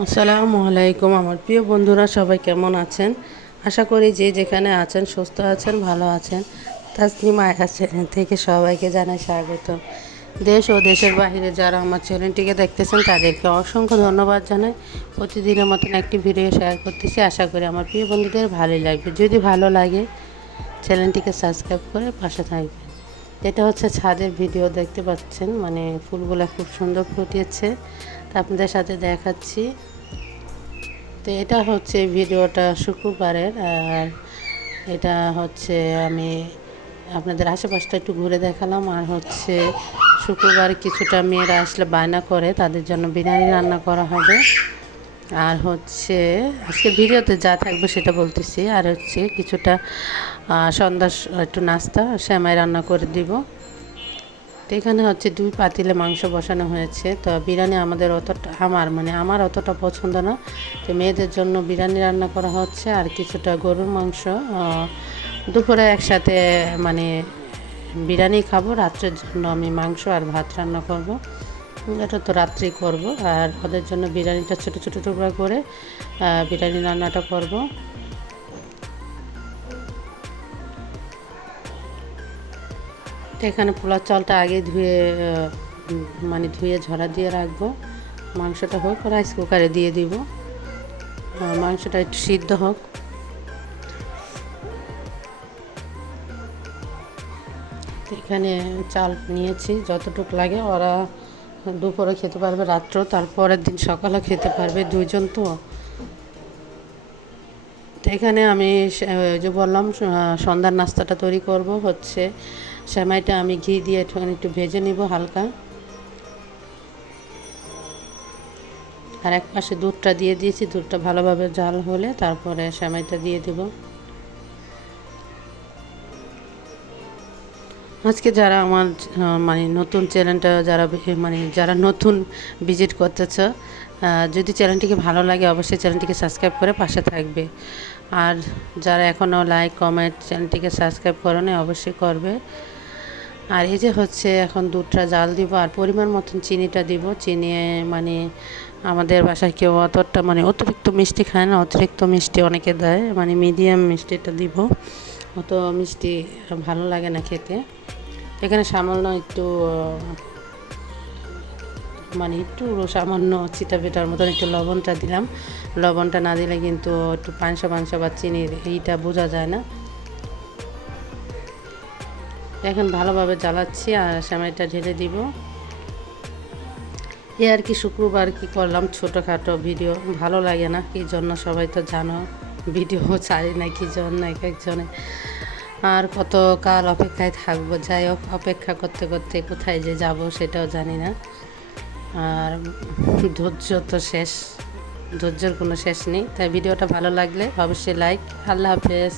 আসসালামু আলাইকুম আমার প্রিয় বন্ধুরা, সবাই কেমন আছেন? আশা করি যে যেখানে আছেন, সুস্থ আছেন, ভালো আছেন। তাসনিম চ্যানেল থেকে সবাইকে জানাই স্বাগত। দেশ ও দেশের বাইরে যারা আমার চ্যানেলটিকে দেখতেছেন, তাদেরকে অসংখ্য ধন্যবাদ জানাই। প্রতিদিনের মতন একটি ভিডিও শেয়ার করতেছি। আশা করি আমার প্রিয় বন্ধুদের ভালোই লাগবে। যদি ভালো লাগে, চ্যানেলটিকে সাবস্ক্রাইব করে পাশে থাকবে এটা হচ্ছে ছাদের ভিডিও, দেখতে পাচ্ছেন? মানে ফুলগুলো খুব সুন্দর ফুটিয়েছে তা আপনাদের সাথে দেখাচ্ছি। তো এটা হচ্ছে ভিডিওটা শুক্রবারের, আর এটা হচ্ছে আমি আপনাদের আশেপাশটা একটু ঘুরে দেখালাম। আর হচ্ছে শুক্রবার কিছুটা মেয়েরা আসলে বায়না করে, তাদের জন্য বিরিয়ানি রান্না করা হবে। আর হচ্ছে আজকে ভিডিওতে যা থাকবে সেটা বলতেছি। আর হচ্ছে কিছুটা সন্ধ্যা, একটু নাস্তা শ্যামাই রান্না করে দিব। তো এখানে হচ্ছে দুই পাতিলে মাংস বসানো হয়েছে। তো বিরিয়ানি আমাদের অতটা, আমার মানে আমার অতটা পছন্দ না। তো মেয়েদের জন্য বিরিয়ানি রান্না করা হচ্ছে আর কিছুটা গরুর মাংস। দুপুরে একসাথে মানে বিরিয়ানি খাব, রাত্রের জন্য আমি মাংস আর ভাত রান্না করব। এটা তো রাত্রি করব, আর ওদের জন্য বিরিয়ানিটা ছোটো ছোটো টুকরা করে বিরিয়ানি রান্নাটা করব। এখানে পোলার চালটা আগে ধুয়ে মানে ধুয়ে ঝরা দিয়ে রাখব। মাংসটা হোক রাইস কুকারে দিয়ে দিব। মাংসটা একটু সিদ্ধ হোক। এখানে চাল নিয়েছি, যতটুক লাগে ওরা দুপুরে খেতে পারবে রাত্র তারপরের দিন সকালে খেতে পারবে দুইজন তো। তো এখানে আমি যে বললাম সন্ধ্যার নাস্তাটা তৈরি করব, হচ্ছে সেমাইটা আমি ঘি দিয়ে একটুখানি একটু ভেজে নিব হালকা। আর এক পাশে দুধটা দিয়ে দিয়েছি, দুধটা ভালোভাবে জাল হলে তারপরে সেমাইটা দিয়ে দেব। আজকে যারা আমার মানে নতুন চ্যানেলটা যারা মানে যারা নতুন ভিজিট করতেছ যদি চ্যানেলটিকে ভালো লাগে অবশ্যই চ্যানেলটিকে সাবস্ক্রাইব করে পাশে থাকবে। আর যারা এখনও লাইক কমেন্ট চ্যানেলটিকে সাবস্ক্রাইব করো অবশ্যই করবে। আর এই যে হচ্ছে এখন দুধটা জাল দিব, আর পরিমাণ মতন চিনিটা দিব। চিনি মানে আমাদের বাসায় কেউ অতটা মানে অতিরিক্ত মিষ্টি খায় না, অতিরিক্ত মিষ্টি অনেকে দেয় মানে মিডিয়াম মিষ্টিটা দিব। অত মিষ্টি ভালো লাগে না খেতে। এখানে সামান্য একটু মানে একটু সামান্য চিটা পেটার মতন একটু লবণটা দিলাম। লবণটা না দিলে কিন্তু একটু পাঁচশো পাঁচশো বা চিনির এইটা বোঝা যায় না। এখন ভালোভাবে জ্বালাচ্ছি আর সেমাইটা ঢেলে দিব। এ আর কি শুক্রবার কি করলাম, ছোটোখাটো ভিডিও। ভালো লাগে না, কি জন্য সবাই তো জানো, ভিডিও চাই না, কি জন্য এক একজনে। আর কতকাল অপেক্ষায় থাকব? যাই হোক, অপেক্ষা করতে করতে কোথায় যে যাব সেটাও জানি না। আর ধৈর্য তো শেষ, ধৈর্যের কোনো শেষ নেই। তাই ভিডিওটা ভালো লাগলে অবশ্যই লাইক আল্লাহ হাফেজ।